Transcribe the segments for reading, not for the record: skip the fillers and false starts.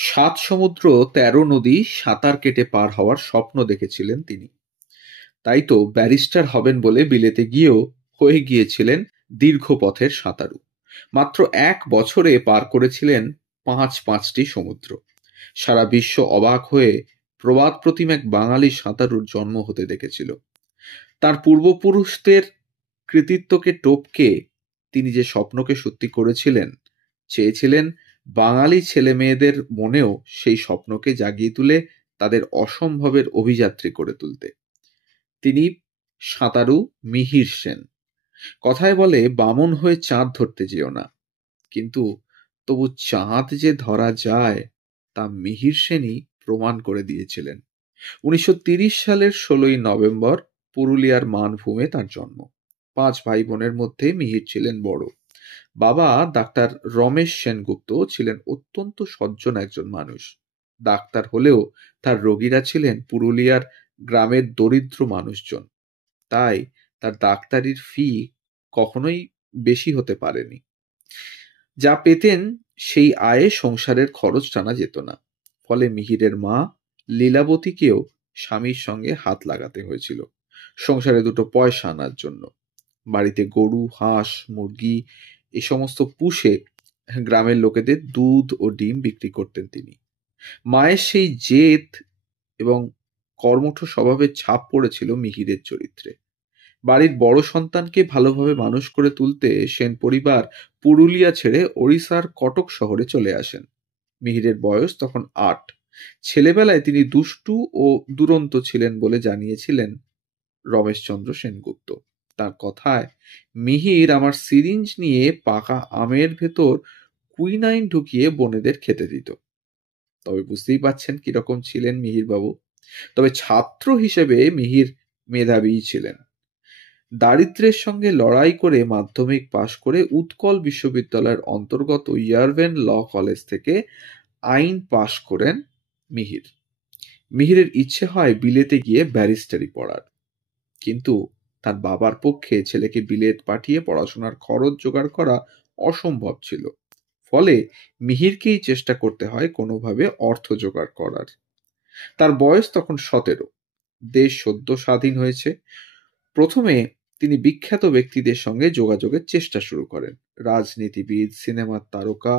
সাত সমুদ্র ১৩ নদী সাঁতার কেটে পার হওয়ার স্বপ্ন দেখেছিলেন তিনি। তাই তো ব্যারিস্টার হবেন বলে বিলেতে গিয়েও হয়ে গিয়েছিলেন দীর্ঘ পথের সাঁতারু। মাত্র ১ বছরে পার করেছিলেন পাঁচটি সমুদ্র। সারা বিশ্ব অবাক হয়ে প্রবাদ প্রতিম এক বাঙালি সাঁতারুর জন্ম হতে দেখেছিল। তার পূর্বপুরুষদের কৃতিত্বকে টপকে তিনি যে স্বপ্নকে সত্যি করেছিলেন, চেয়েছিলেন বাঙালি ছেলেমেয়েদের মনেও সেই স্বপ্নকে জাগিয়ে তুলে তাদের অসম্ভবের অভিযাত্রী করে তুলতে। তিনি সাঁতারু মিহির সেন। কথায় বলে বামন হয়ে চাঁদ ধরতে যেও না, কিন্তু তবু চাঁদ যে ধরা যায় তা মিহির সেনই প্রমাণ করে দিয়েছিলেন। ১৯৩০ সালের ১৬ই নভেম্বর পুরুলিয়ার মানভূমে তার জন্ম। ৫ ভাই বোনের মধ্যে মিহির ছিলেন বড়। বাবা ডাক্তার রমেশ সেনগুপ্ত ছিলেন অত্যন্ত সজ্জন একজন মানুষ। ডাক্তার হলেও তার রোগীরা ছিলেন পুরুলিয়ার গ্রামের দরিদ্র মানুষজন। তাই তার ডাক্তারির ফি কখনোই বেশি হতে পারেনি। যা পেতেন সেই আয়ে সংসারের খরচ টানা যেত না। ফলে মিহিরের মা লীলাবতীকেও স্বামীর সঙ্গে হাত লাগাতে হয়েছিল সংসারে দুটো পয়সা আনার জন্য। বাড়িতে গরু, হাঁস, মুরগি এ সমস্ত পুষে গ্রামের লোকেদের দুধ ও ডিম বিক্রি করতেন তিনি। মায়ের সেই জেদ এবং কর্মঠ স্বভাবের ছাপ পড়েছিল মিহিরের চরিত্রে। বাড়ির বড় সন্তানকে ভালোভাবে মানুষ করে তুলতে সেন পরিবার পুরুলিয়া ছেড়ে ওড়িশার কটক শহরে চলে আসেন। মিহিরের বয়স তখন ৮। ছেলেবেলায় তিনি দুষ্টু ও দুরন্ত ছিলেন বলে জানিয়েছিলেন রমেশচন্দ্র সেনগুপ্ত। তার কথায়, মিহির আমার সিরিঞ্জ নিয়ে পাকা আমের ভেতর কুইনাইন ঢুকিয়ে বোনেদের খেতে দিত। তবে বুঝতেই পাচ্ছেন কিরকম ছিলেন মিহির বাবু। তবে ছাত্র হিসেবে মিহির মেধাবী ছিলেন। দারিদ্র্যের সঙ্গে লড়াই করে মাধ্যমিক পাশ করে উৎকল বিশ্ববিদ্যালয়ের অন্তর্গত ইয়ারভেন ল কলেজ থেকে আইন পাশ করেন মিহির। মিহিরের ইচ্ছে হয় বিলেতে গিয়ে ব্যারিস্টারি পড়ার, কিন্তু তার বাবার পক্ষে ছেলেকে বিলেত পাঠিয়ে পড়াশোনার খরচ জোগাড় করা অসম্ভব ছিল। ফলে মিহিরকেই চেষ্টা করতে হয় কোনোভাবে অর্থ জোগাড় করার। তার বয়স তখন ১৭। দেশ সদ্য স্বাধীন হয়েছে। প্রথমে তিনি বিখ্যাত ব্যক্তিদের সঙ্গে যোগাযোগের চেষ্টা শুরু করেন। রাজনীতিবিদ, সিনেমার তারকা,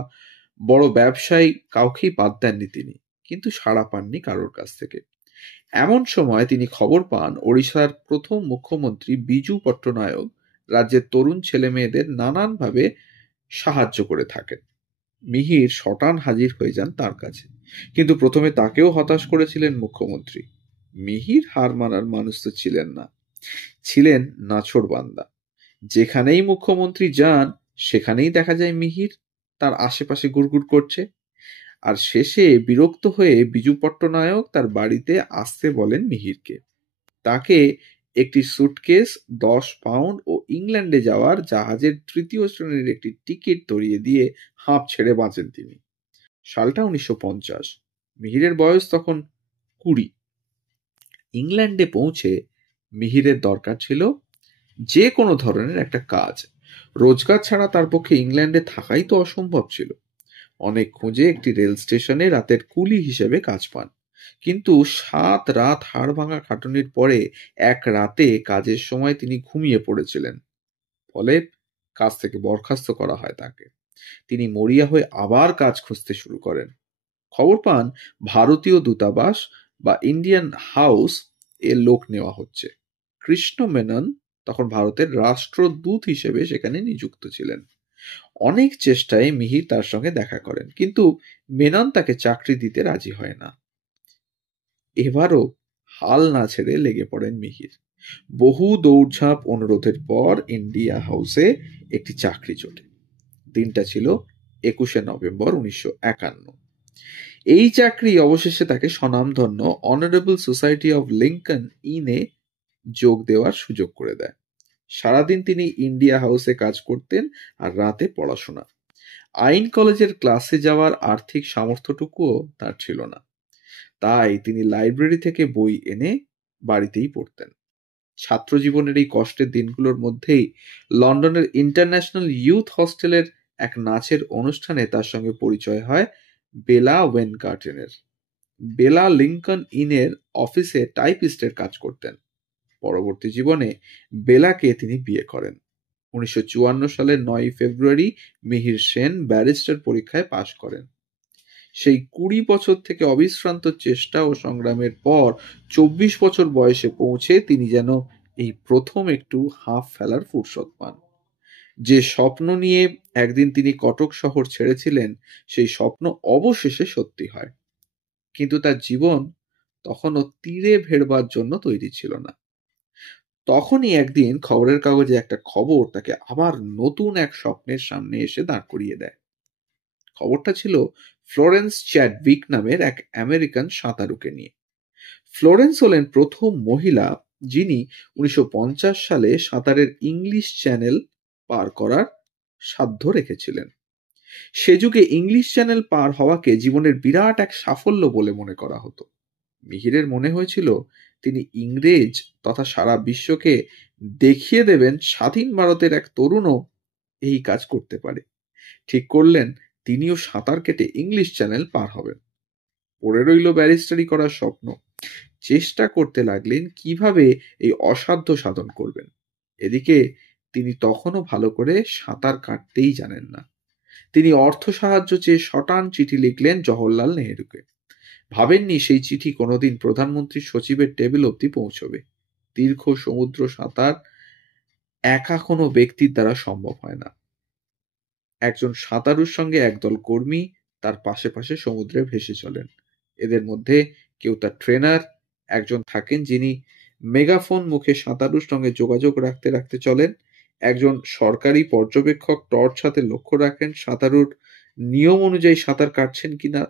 বড় ব্যবসায়ী কাউকেই বাদ দেননি তিনি, কিন্তু সাড়া পাননি কারোর কাছ থেকে। এমন সময় তিনি খবর পান ওড়িশার প্রথম মুখ্যমন্ত্রী বিজু পট্টনায়ক রাজ্যের তরুণ ছেলে মেয়েদের নানানভাবে সাহায্য করে থাকেন। মিহির শটান হাজির হয়ে যান তার কাছে, কিন্তু প্রথমে তাকেও হতাশ করেছিলেন মুখ্যমন্ত্রী। মিহির হার মানার মানুষ তো ছিলেন না, ছিলেন নাছোড়বান্দা। যেখানেই মুখ্যমন্ত্রী যান সেখানেই দেখা যায় মিহির তার আশেপাশে ঘুরঘুর করছে। আর শেষে বিরক্ত হয়ে বিজু পট্টনায়ক তার বাড়িতে আসতে বলেন মিহিরকে। তাকে একটি সুটকেস, ১০ পাউন্ড ও ইংল্যান্ডে যাওয়ার জাহাজের ৩য় শ্রেণীর একটি টিকিট ধরিয়ে দিয়ে হাঁপ ছেড়ে বাঁচেন তিনি। সালটা ১৯৫০। মিহিরের বয়স তখন ২০। ইংল্যান্ডে পৌঁছে মিহিরের দরকার ছিল যে কোনো ধরনের একটা কাজ। রোজগার ছাড়া তার পক্ষে ইংল্যান্ডে থাকাই তো অসম্ভব ছিল। অনেক খুঁজে একটি রেল স্টেশনে রাতের কুলি হিসেবে কাজ পান, কিন্তু ৭ রাত হাড় ভাঙা খাটুনির পরে এক রাতে কাজের সময় তিনি ঘুমিয়ে পড়েছিলেন। ফলে কাজ থেকে বরখাস্ত করা হয় তাকে। তিনি মরিয়া হয়ে আবার কাজ খুঁজতে শুরু করেন। খবর পান ভারতীয় দূতাবাস বা ইন্ডিয়ান হাউস এর লোক নেওয়া হচ্ছে। কৃষ্ণ মেনন তখন ভারতের রাষ্ট্রদূত হিসেবে সেখানে নিযুক্ত ছিলেন। অনেক চেষ্টায় মিহির তার সঙ্গে দেখা করেন, কিন্তু মেনন তাকে চাকরি দিতে রাজি হয় না। এবারও হাল না ছেড়ে লেগে পড়েন মিহির। বহু দৌড়ঝাঁপ অনুরোধের পর ইন্ডিয়া হাউসে একটি চাকরি জোটে। দিনটা ছিল ২১শে নভেম্বর ১৯৫১। এই চাকরি অবশেষে তাকে স্বনামধন্য অনারেবল সোসাইটি অফ লিঙ্কন ইনে যোগ দেওয়ার সুযোগ করে দেয়। সারাদিন তিনি ইন্ডিয়া হাউসে কাজ করতেন আর রাতে পড়াশোনা। আইন কলেজের ক্লাসে যাওয়ার আর্থিক সামর্থ্যটুকুও তার ছিল না। তাই তিনি লাইব্রেরি থেকে বই এনে বাড়িতেই পড়তেন। ছাত্র জীবনের এই কষ্টের দিনগুলোর মধ্যেই লন্ডনের ইন্টারন্যাশনাল ইয়ুথ হস্টেলের এক নাচের অনুষ্ঠানে তার সঙ্গে পরিচয় হয় বেলা ওয়েনগার্টেনের। বেলা লিঙ্কন ইনের অফিসে টাইপিস্টের কাজ করতেন। পরবর্তী জীবনে বেলাকে তিনি বিয়ে করেন। 1954 সালের 9 ফেব্রুয়ারি মিহির সেন ব্যারিস্টার পরীক্ষায় পাশ করেন। সেই 20 বছর থেকে অবিশ্রান্ত চেষ্টা ও সংগ্রামের পর 24 বছর বয়সে পৌঁছে তিনি যেন এই প্রথম একটু হাঁফ ফেলার ফুরসত পান। যে স্বপ্ন নিয়ে একদিন তিনি কটক শহর ছেড়েছিলেন, সেই স্বপ্ন অবশেষে সত্যি হয়। কিন্তু তার জীবন তখনও তীরে ভেড়বার জন্য তৈরি ছিল না। তখনই একদিন খবরের কাগজে একটা খবর তাকে আবার নতুন এক স্বপ্নের সামনে এসে দাঁড় করিয়ে দেয়। খবরটা ছিল ফ্লোরেন্স চ্যাডউইক নামের এক আমেরিকান সাঁতারুকে নিয়ে। ফ্লোরেন্স হলেন প্রথম মহিলা যিনি 1950 সালে সাঁতারের ইংলিশ চ্যানেল পার করার সাধ্য রেখেছিলেন। সে যুগে ইংলিশ চ্যানেল পার হওয়াকে জীবনের বিরাট এক সাফল্য বলে মনে করা হতো। মিহিরের মনে হয়েছিল তিনি ইংরেজ তথা সারা বিশ্বকে দেখিয়ে দেবেন স্বাধীন ভারতের এক তরুণও এই কাজ করতে পারে। ঠিক করলেন তিনিও সাঁতার কেটে ইংলিশ চ্যানেল পার হবেন। পড়ে রইল ব্যারিস্টারি করার স্বপ্ন। চেষ্টা করতে লাগলেন কিভাবে এই অসাধ্য সাধন করবেন। এদিকে তিনি তখনও ভালো করে সাঁতার কাটতেই জানেন না। তিনি অর্থ সাহায্য চেয়ে শটান চিঠি লিখলেন জওহরলাল নেহেরুকে। ভাবেননি সেই চিঠি কোনোদিন প্রধানমন্ত্রী সচিবের টেবিল অবধি পৌঁছবে। দীর্ঘ সমুদ্র সাঁতার একা কোনো ব্যক্তির দ্বারা সম্ভব হয় না। একজন সাঁতারুর সঙ্গে একদল কর্মী তার পাশে পাশে সমুদ্রে ভেসে চলেন। এদের মধ্যে কেউ তার ট্রেনার, একজন থাকেন যিনি মেগাফোন মুখে সাঁতারুর সঙ্গে যোগাযোগ রাখতে রাখতে চলেন, একজন সরকারি পর্যবেক্ষক টর্চ হাতে লক্ষ্য রাখেন সাঁতারুর নিয়ম অনুযায়ী সাঁতার কাটছেন কিনা।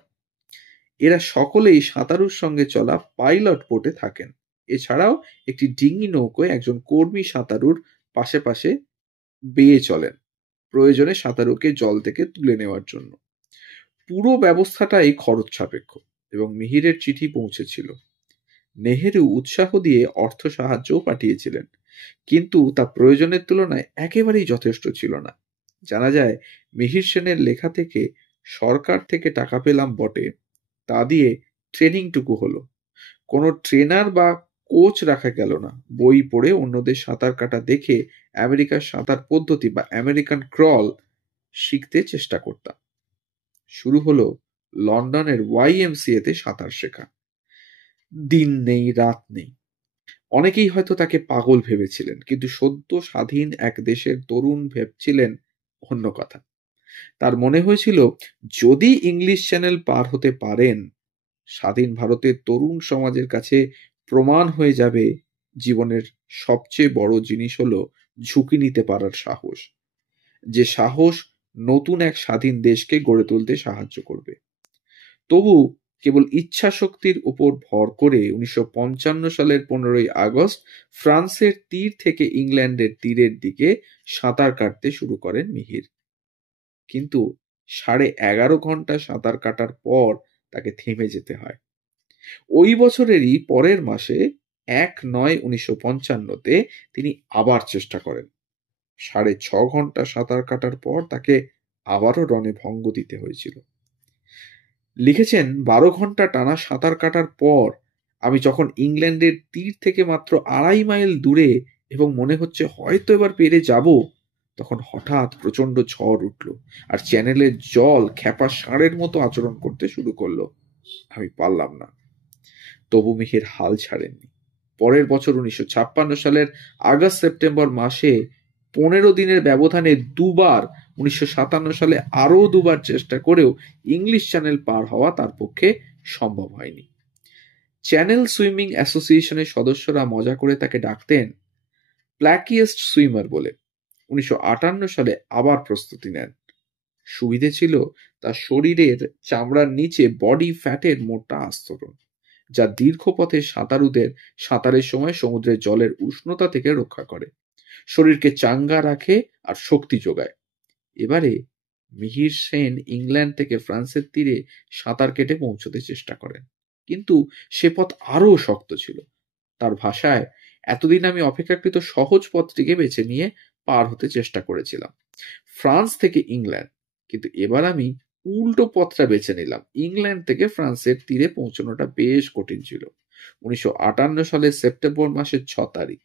এরা সকলেই সাঁতারুর সঙ্গে চলা পাইলট বোটে থাকেন। এছাড়াও একটি ডিঙি নৌকোয় একজন কর্মী সাঁতারুর পাশে পাশে বেয়ে চলেন, প্রয়োজনে সাঁতারুকে জল থেকে তুলে নেওয়ার জন্য। পুরো ব্যবস্থাটাই খরচ সাপেক্ষ এবং মিহিরের চিঠি পৌঁছেছিল। নেহেরু উৎসাহ দিয়ে অর্থ সাহায্যও পাঠিয়েছিলেন, কিন্তু তা প্রয়োজনের তুলনায় একেবারেই যথেষ্ট ছিল না। জানা যায় মিহির সেনের লেখা থেকে সরকার থেকে টাকা পেলাম বটে, তা দিয়ে ট্রেনিংটুকু হলো। কোনো ট্রেনার বা কোচ রাখা গেল না। বই পড়ে অন্যদের সাঁতার কাটা দেখে আমেরিকার সাঁতার পদ্ধতি বা আমেরিকান ক্রল শিখতে চেষ্টা করতাম। শুরু হলো লন্ডনের YMCA-তে সাঁতার শেখা। দিন নেই রাত নেই। অনেকেই হয়তো তাকে পাগল ভেবেছিলেন, কিন্তু সদ্য স্বাধীন এক দেশের তরুণ ভাবছিলেন অন্য কথা। তার মনে হয়েছিল যদি ইংলিশ চ্যানেল পার হতে পারেন, স্বাধীন ভারতের তরুণ সমাজের কাছে প্রমাণ হয়ে যাবে জীবনের সবচেয়ে বড় জিনিস হলো ঝুঁকি নিতে পারার সাহস। যে সাহস নতুন এক স্বাধীন দেশকে গড়ে তুলতে সাহায্য করবে। তবু কেবল ইচ্ছা শক্তির উপর ভর করে 1955 সালের 15ই আগস্ট ফ্রান্সের তীর থেকে ইংল্যান্ডের তীরের দিকে সাঁতার কাটতে শুরু করেন মিহির। কিন্তু 11.5 ঘন্টা সাঁতার কাটার পর তাকে থেমে যেতে হয়। ওই বছরেরই পরের মাসে 1/9/1955-তে তিনি আবার চেষ্টা করেন। 6.5 ঘন্টা সাঁতার কাটার পর তাকে আবারও রণে ভঙ্গ দিতে হয়েছিল। লিখেছেন, 12 ঘন্টা টানা সাঁতার কাটার পর আমি যখন ইংল্যান্ডের তীর থেকে মাত্র 2.5 মাইল দূরে এবং মনে হচ্ছে হয়তো এবার পেরে যাব, তখন হঠাৎ প্রচন্ড ঝড় উঠল আর চ্যানেলের জল খ্যাপা ষাঁড়ের মতো আচরণ করতে শুরু করলো। আমি পারলাম না। তবু মিহির হাল ছাড়েননি। পরের বছর 1956 সালের আগস্ট সেপ্টেম্বর মাসে 15 দিনের ব্যবধানে দুবার, 1957 সালে আরও দুবার চেষ্টা করেও ইংলিশ চ্যানেল পার হওয়া তার পক্ষে সম্ভব হয়নি। চ্যানেল সুইমিং অ্যাসোসিয়েশনের সদস্যরা মজা করে তাকে ডাকতেন প্ল্যাকিয়েস্ট সুইমার বলে। 1958 সালে আবার প্রস্তুতি নেন। সুবিধে ছিল তার শরীরের চামড়ার নিচে বডি ফ্যাটের মোটা আস্তরণ, যা দীর্ঘ পথে সাঁতারুদের সাঁতারের সময় সমুদ্রের জলের উষ্ণতা থেকে রক্ষা করে, শরীরকে চাঙ্গা রাখে আর শক্তি যোগায়। এবারে মিহির সেন ইংল্যান্ড থেকে ফ্রান্সের তীরে সাঁতার কেটে পৌঁছতে চেষ্টা করেন, কিন্তু সে পথ আরও শক্ত ছিল। তার ভাষায়, এতদিন আমি অপেক্ষাকৃত সহজ পথটিকে বেছে নিয়ে পার হতে চেষ্টা করেছিলাম, ফ্রান্স থেকে ইংল্যান্ড, কিন্তু এবার আমি উল্টো পথটা বেছে নিলাম। ইংল্যান্ড থেকে ফ্রান্সের তীরে পৌঁছানোটা বেশ কঠিন ছিল। 1958 সালের সেপ্টেম্বর মাসের 6 তারিখ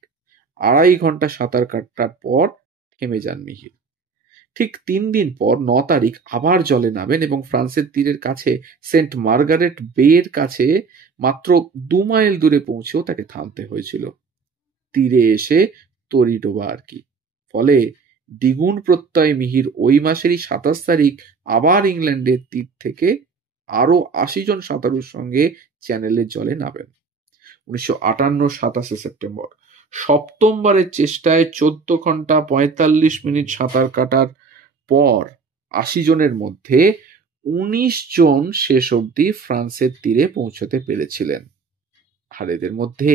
2.5 ঘন্টা সাঁতার কাটার পর থেমে যান মিহির। ঠিক 3 দিন পর 9 তারিখ আবার জলে নামেন এবং ফ্রান্সের তীরের কাছে সেন্ট মার্গারেট বের কাছে মাত্র 2 মাইল দূরে পৌঁছেও তাকে থামতে হয়েছিল। তীরে এসে তরি ডোবা আর কি। ফলে দ্বিগুণ প্রত্যয় মিহির ওই মাসেরই 27 তারিখ আবার ইংল্যান্ডের তীর থেকে আরো 80 জন সাঁতারুর সঙ্গে চ্যানেলের জলে নামেন। 1958 27 সেপ্টেম্বর সপ্তমবারের চেষ্টায় 14 ঘন্টা 45 মিনিট সাঁতার কাটার পর 80 জনের মধ্যে 19 জন শেষ অবধি ফ্রান্সের তীরে পৌঁছতে পেরেছিলেন। আর এদের মধ্যে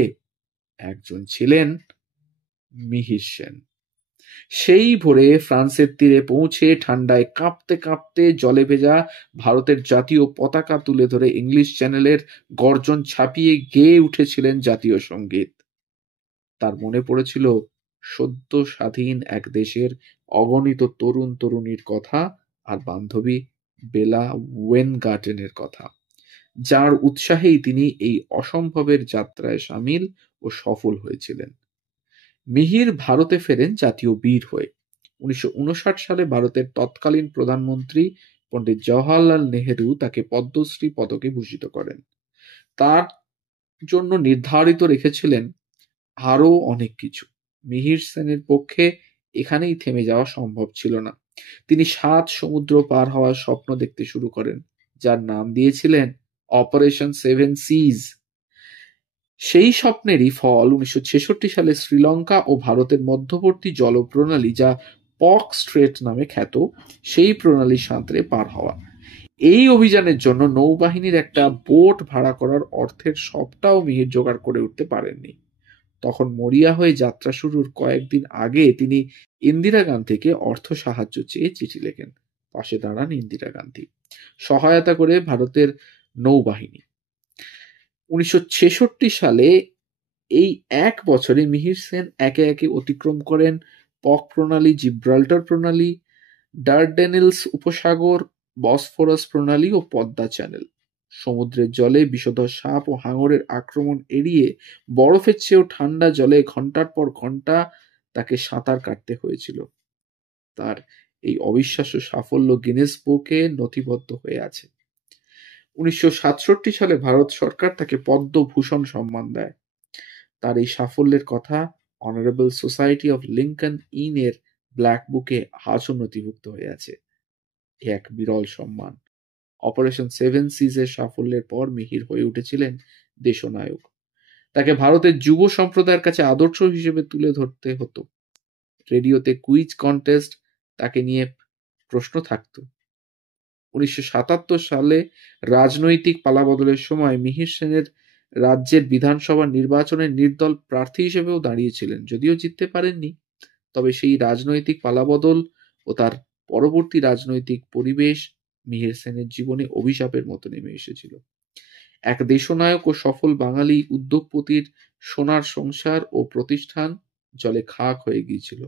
একজন ছিলেন মিহির সেন। সেই ভোরে ফ্রান্সের তীরে পৌঁছে ঠান্ডায় কাঁপতে কাঁপতে জলে ভেজা ভারতের জাতীয় পতাকা তুলে ধরে ইংলিশ চ্যানেলের গর্জন ছাপিয়ে গেয়ে উঠেছিলেন জাতীয় সঙ্গীত। তার মনে পড়েছিল সদ্য স্বাধীন এক দেশের অগণিত তরুণ তরুণীর কথা আর বান্ধবী বেলা ওয়েনগার্টেনের কথা, যার উৎসাহেই তিনি এই অসম্ভবের যাত্রায় সামিল ও সফল হয়েছিলেন। মিহির ভারতে ফেরেন জাতীয় বীর হয়ে। 1959 সালে ভারতের তৎকালীন প্রধানমন্ত্রী পণ্ডিত জওহরলাল নেহেরু তাকে পদ্মশ্রী পদকে ভূষিত করেন। তার জন্য নির্ধারিত রেখেছিলেন আরও অনেক কিছু। মিহির সেনের পক্ষে এখানেই থেমে যাওয়া সম্ভব ছিল না। তিনি 7 সমুদ্র পার হওয়ার স্বপ্ন দেখতে শুরু করেন, যার নাম দিয়েছিলেন অপারেশন 7 সিজ। সেই স্বপ্নেরই ফল 1966 সালে শ্রীলঙ্কা ও ভারতের মধ্যবর্তী জলপ্রণালী, যা পক স্ট্রেট নামে খ্যাত, সেই প্রণালীর সাঁতরে পার হওয়া। এই অভিযানের জন্য নৌবাহিনীর একটা বোট ভাড়া করার অর্থের সবটাও মিহির জোগাড় করে উঠতে পারেননি। তখন মরিয়া হয়ে যাত্রা শুরুর কয়েকদিন আগে তিনি ইন্দিরা গান্ধীকে অর্থ সাহায্য চেয়ে চিঠি লেখেন। পাশে দাঁড়ান ইন্দিরা গান্ধী, সহায়তা করে ভারতের নৌবাহিনী। 1966 সালে এই এক বছরে মিহির সেন একে একে অতিক্রম করেন পক প্রণালী, জিব্রাল্টার প্রণালী, ডারডেনেলস উপসাগর, বসফরাস প্রণালী ও পদ্মা চ্যানেল। সমুদ্রের জলে বিষধর সাপ ও হাঙরের আক্রমণ এড়িয়ে বরফের চেয়েও ঠান্ডা জলে ঘন্টার পর ঘন্টা তাকে সাঁতার কাটতে হয়েছিল। তার এই অবিশ্বাস্য সাফল্য গিনেস বুকে নথিবদ্ধ হয়ে আছে। 1967 সালে ভারত সরকার তাকে পদ্মভূষণ সম্মান দেয়। তার এই সাফল্যের কথা honourable society of Lincoln in এর ব্ল্যাক বুকে আজও নথিভুক্ত হয়ে আছে। এক বিরল সম্মান। অপারেশন 7 সিজের সাফল্যের পর মিহির হয়ে উঠেছিলেন দেশনায়ক। তাকে ভারতের যুব সম্প্রদায়ের কাছে আদর্শ হিসেবে তুলে ধরতে হতো। রেডিওতে কুইজ কন্টেস্ট তাকে নিয়ে প্রশ্ন থাকত। 1977 সালে রাজনৈতিক পালাবদলের সময় মিহির সেনের রাজ্যের বিধানসভা নির্বাচনে নির্দল প্রার্থী হিসেবেও দাঁড়িয়েছিলেন, যদিও জিততে পারেননি। তবে সেই রাজনৈতিক পালাবদল ও তার পরবর্তী রাজনৈতিক পরিবেশ মিহির সেনের জীবনে অভিশাপের মতো নেমে এসেছিল। এক দেশনায়ক ও সফল বাঙালি উদ্যোগপতির সোনার সংসার ও প্রতিষ্ঠান জলে খাক হয়ে গিয়েছিল।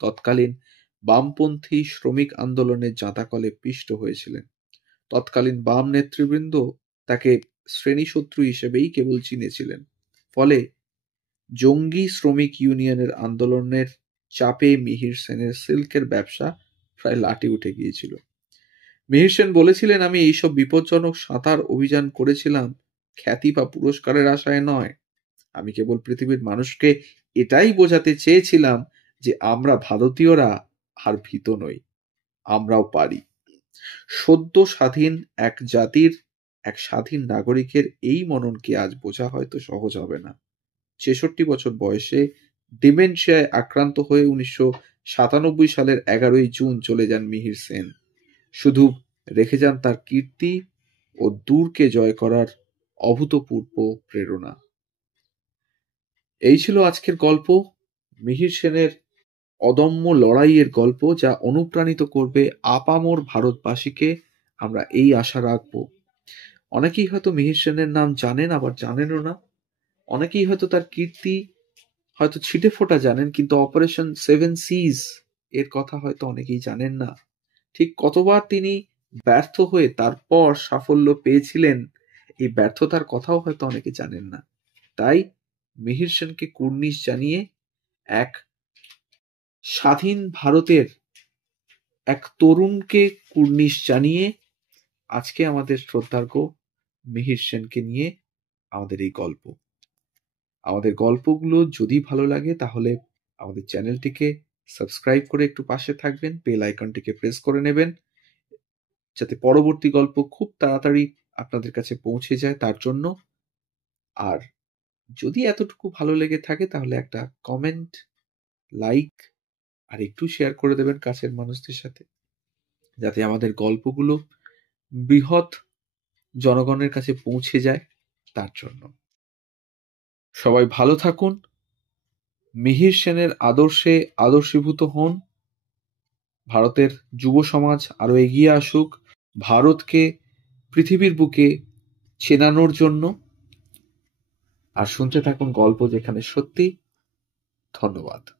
তৎকালীন বামপন্থী শ্রমিক আন্দোলনের জাঁতাকলে পিষ্ট হয়েছিলেন। তৎকালীন বাম নেতৃবৃন্দ তাকে শ্রেণীশত্রু হিসেবেই কেবল চিনেছিলেন। ফলে জঙ্গি শ্রমিক ইউনিয়নের আন্দোলনের চাপে মিহির সেনের সিল্কের ব্যবসা প্রায় লাটে উঠে গিয়েছিল। মিহির সেন বলেছিলেন, আমি এইসব বিপজ্জনক সাঁতার অভিযান করেছিলাম খ্যাতি বা পুরস্কারের আশায় নয়। আমি কেবল পৃথিবীর মানুষকে এটাই বোঝাতে চেয়েছিলাম যে আমরা ভারতীয়রা আর ভীত নই, আমরাও পারি। সদ্য স্বাধীন এক জাতির এক স্বাধীন নাগরিকের এই মনন কি আজ বোঝা হয়তো সহজ হবে না। 66 বছর বয়সে ডিমেনশিয়ায় আক্রান্ত হয়ে 1997 সালের 11 জুন চলে যান মিহির সেন। শুধু রেখে যান তার কীর্তি ও দূরকে জয় করার অভূতপূর্ব প্রেরণা। এই ছিল আজকের গল্প, মিহির সেনের অদম্য লড়াইয়ের গল্প, যা অনুপ্রাণিত করবে আপামর ভারতবাসীকে। আমরা এই আশা রাখব। অনেকেই হয়তো মিহির সেনের নাম জানেন, আবার জানেনও না। অনেকেই হয়তো তার কীর্তি হয়তো ছিটে ফোটা জানেন, কিন্তু অপারেশন 7 সিজ এর কথা হয়তো অনেকেই জানেন না। ঠিক কতবার তিনি ব্যর্থ হয়ে তারপর সাফল্য পেয়েছিলেন, এই ব্যর্থতার কথাও হয়তো অনেকে জানেন না। তাই মিহির সেনকে কুর্নিশ জানিয়ে, এক স্বাধীন ভারতের এক তরুণকে কুর্নিশ জানিয়ে আজকে আমাদের শ্রদ্ধার্ঘ মিহির সেনকে নিয়ে আমাদের এই গল্প। আমাদের গল্পগুলো যদি ভালো লাগে তাহলে আমাদের চ্যানেলটিকে সাবস্ক্রাইব করে একটু পাশে থাকবেন, বেল আইকনটিকে প্রেস করে নেবেন, যাতে পরবর্তী গল্প খুব তাড়াতাড়ি আপনাদের কাছে পৌঁছে যায় তার জন্য। আর যদি এতটুকু ভালো লেগে থাকে তাহলে একটা কমেন্ট, লাইক আর একটু শেয়ার করে দেবেন কাছের মানুষদের সাথে, যাতে আমাদের গল্পগুলো বৃহৎ জনগণের কাছে পৌঁছে যায় তার জন্য। সবাই ভালো থাকুন, মিহির সেনের আদর্শে আদর্শীভূত হন, ভারতের যুব সমাজ আরো এগিয়ে আসুক ভারতকে পৃথিবীর বুকে চেনানোর জন্য। আর শুনতে থাকুন গল্প যেখানে সত্যি। ধন্যবাদ।